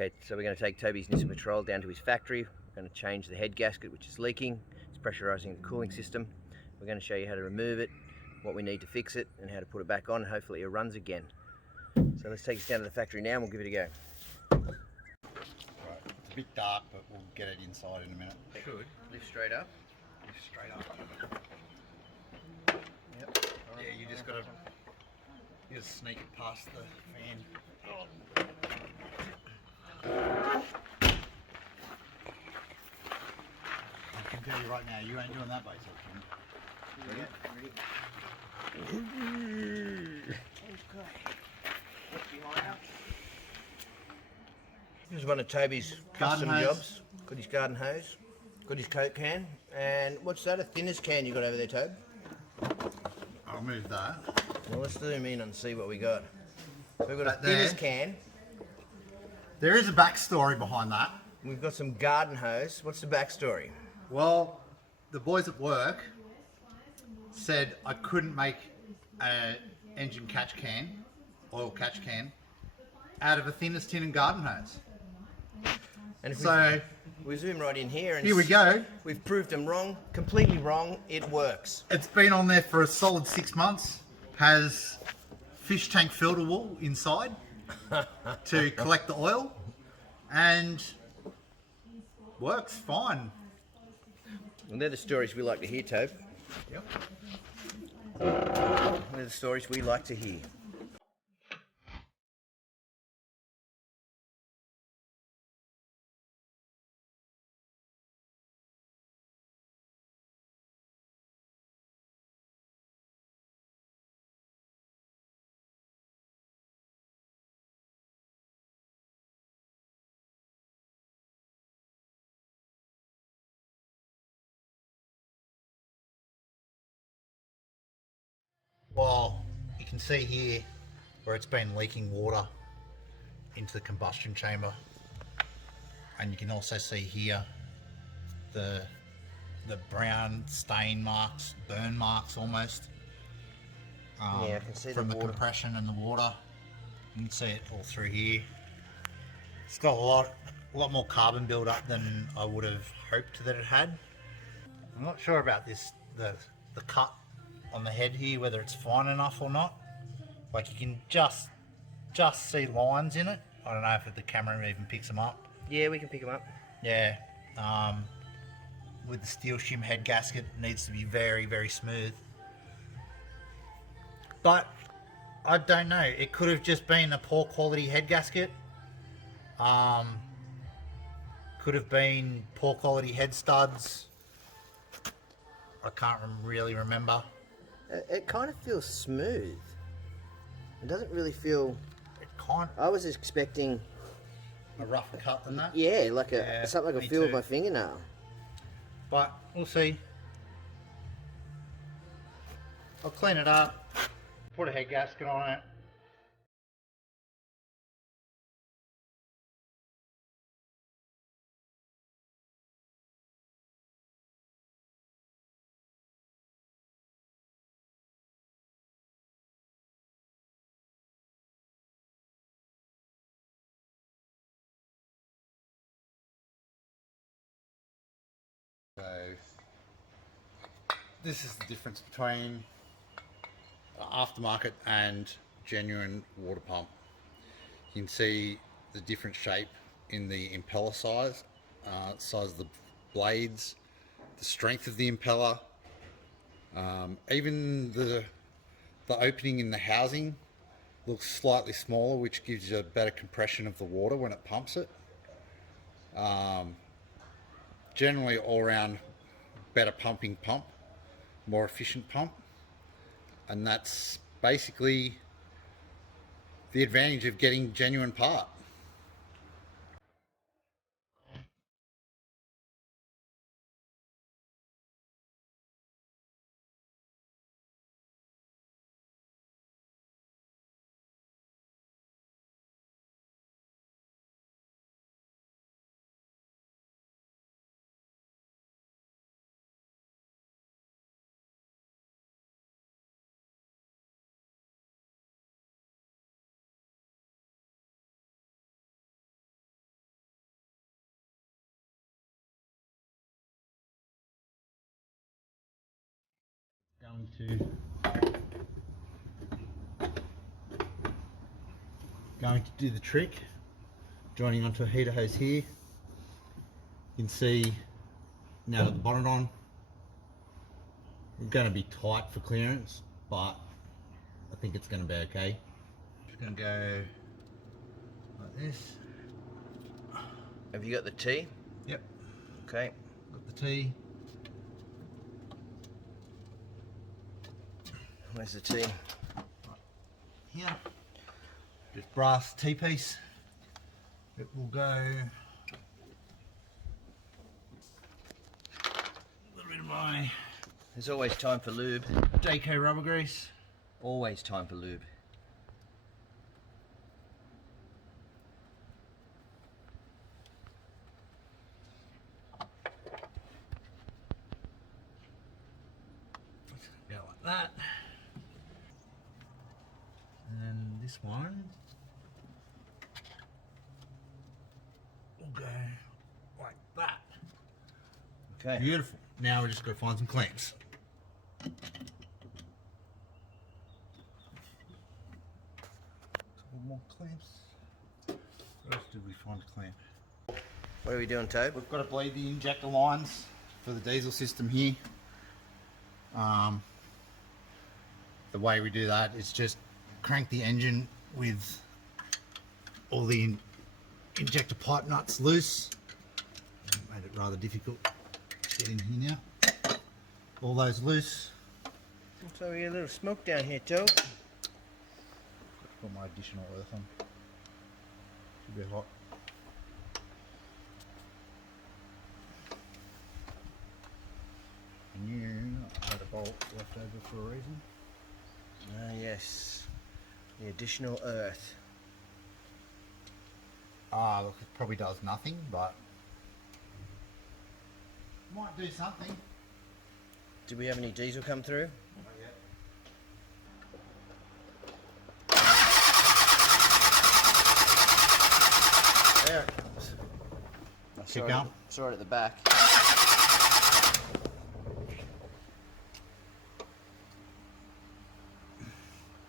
Okay, so we're going to take Toby's Nissan Patrol down to his factory. We're going to change the head gasket, which is leaking. It's pressurising the cooling system. We're going to show you how to remove it, what we need to fix it, and how to put it back on, and hopefully it runs again. So let's take us down to the factory now and we'll give it a go. Right, it's a bit dark, but we'll get it inside in a minute. Good. Lift straight up. Lift straight up. Yep. Yeah, you just sneak it past the fan. I can tell you right now, you ain't doing that by yourself. Ready? Okay. What's behind us? This is one of Toby's custom jobs. Got his garden hose, got his Coke can, and what's that, a thinners can you got over there, Tobe? I'll move that. Well, let's zoom in and see what we got. So we've got a thinners can. There is a backstory behind that. We've got some garden hose. What's the backstory? Well, the boys at work said I couldn't make an engine catch can, oil catch can, out of a thinners tin and garden hose. And if So we zoom right in here, and here we go. We've proved them wrong, completely wrong. It works. It's been on there for a solid 6 months. Has fish tank filter wool inside to collect the oil, and works fine. And they're the stories we like to hear, Tobe. Yep. They're the stories we like to hear. Well, you can see here where it's been leaking water into the combustion chamber, and you can also see here the brown stain marks, burn marks almost. Yeah, I can see from the the water. compression and the water. You can see it all through here. It's got a lot more carbon build-up than I would have hoped that it had. I'm not sure about this, the cut on the head here, whether it's fine enough or not. Like, you can just see lines in it. I don't know if the camera even picks them up. Yeah, we can pick them up. Yeah. With the steel shim head gasket, it needs to be very, very smooth. But I don't know. It could have just been a poor quality head gasket. Could have been poor quality head studs. I can't really remember. It kind of feels smooth. It doesn't really feel... I was expecting... a rougher cut than that? Yeah, like something I could feel with my fingernail. But we'll see. I'll clean it up, put a head gasket on it. So this is the difference between aftermarket and genuine water pump. You can see the different shape in the impeller size, size of the blades, the strength of the impeller, even the opening in the housing looks slightly smaller, which gives you a better compression of the water when it pumps it. Generally all around better pumping pump, more efficient pump, and that's basically the advantage of getting genuine part. Going to do the trick, joining onto a heater hose here. You can see now with the bonnet on, it's going to be tight for clearance, but I think it's going to be okay. Just going to go like this. Have you got the T? Yep. Okay. Got the T. Where's the T? Here. Just brass T-piece. It will go a little bit of my There's always time for lube. JK rubber grease. Always time for lube. Go like that. And then this one will go like that. Okay. Beautiful. Now we're just going to find some clamps. Some more clamps. Where else did we find a clamp? What are we doing, Tobe? We've got to bleed the injector lines for the diesel system here. The way we do that is just crank the engine with all the injector pipe nuts loose. Made it rather difficult to get in here now. All those loose. So we get a little smoke down here, Tobe. Put my additional earth on. Should be hot. And you had a bolt left over for a reason. Ah, yes. The additional earth. Look, it probably does nothing, but might do something. Did we have any diesel come through? Not yet. There it comes. Keep going. Saw it at the back.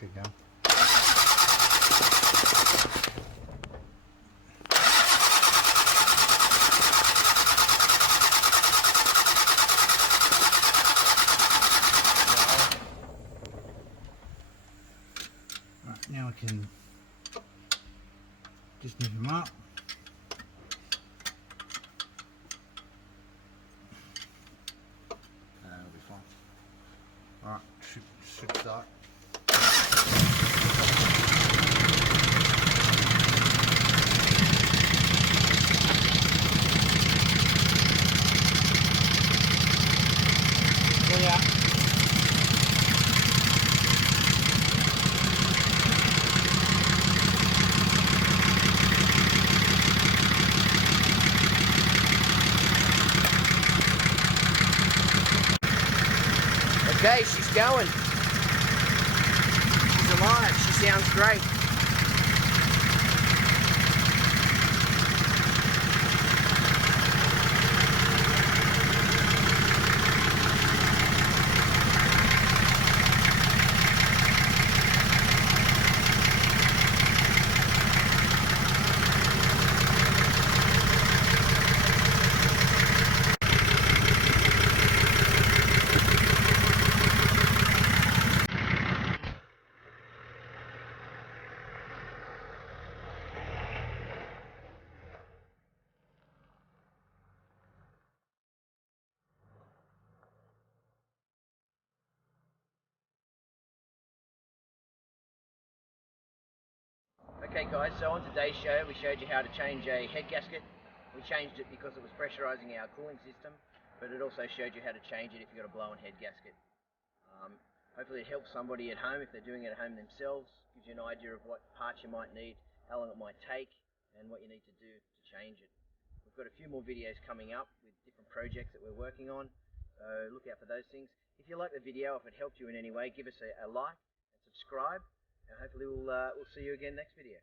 Keep going. Right, now we can just nip them up. And it'll be fine. Alright, should start. Yeah. Okay, she's going. She's alive. She sounds great. Okay guys, so on today's show we showed you how to change a head gasket. We changed it because it was pressurizing our cooling system, but it also showed you how to change it if you've got a blown head gasket. Hopefully it helps somebody at home if they're doing it at home themselves, gives you an idea of what parts you might need, how long it might take, and what you need to do to change it. We've got a few more videos coming up with different projects that we're working on, so look out for those things. If you like the video, if it helped you in any way, give us a like and subscribe. And hopefully we'll see you again next video.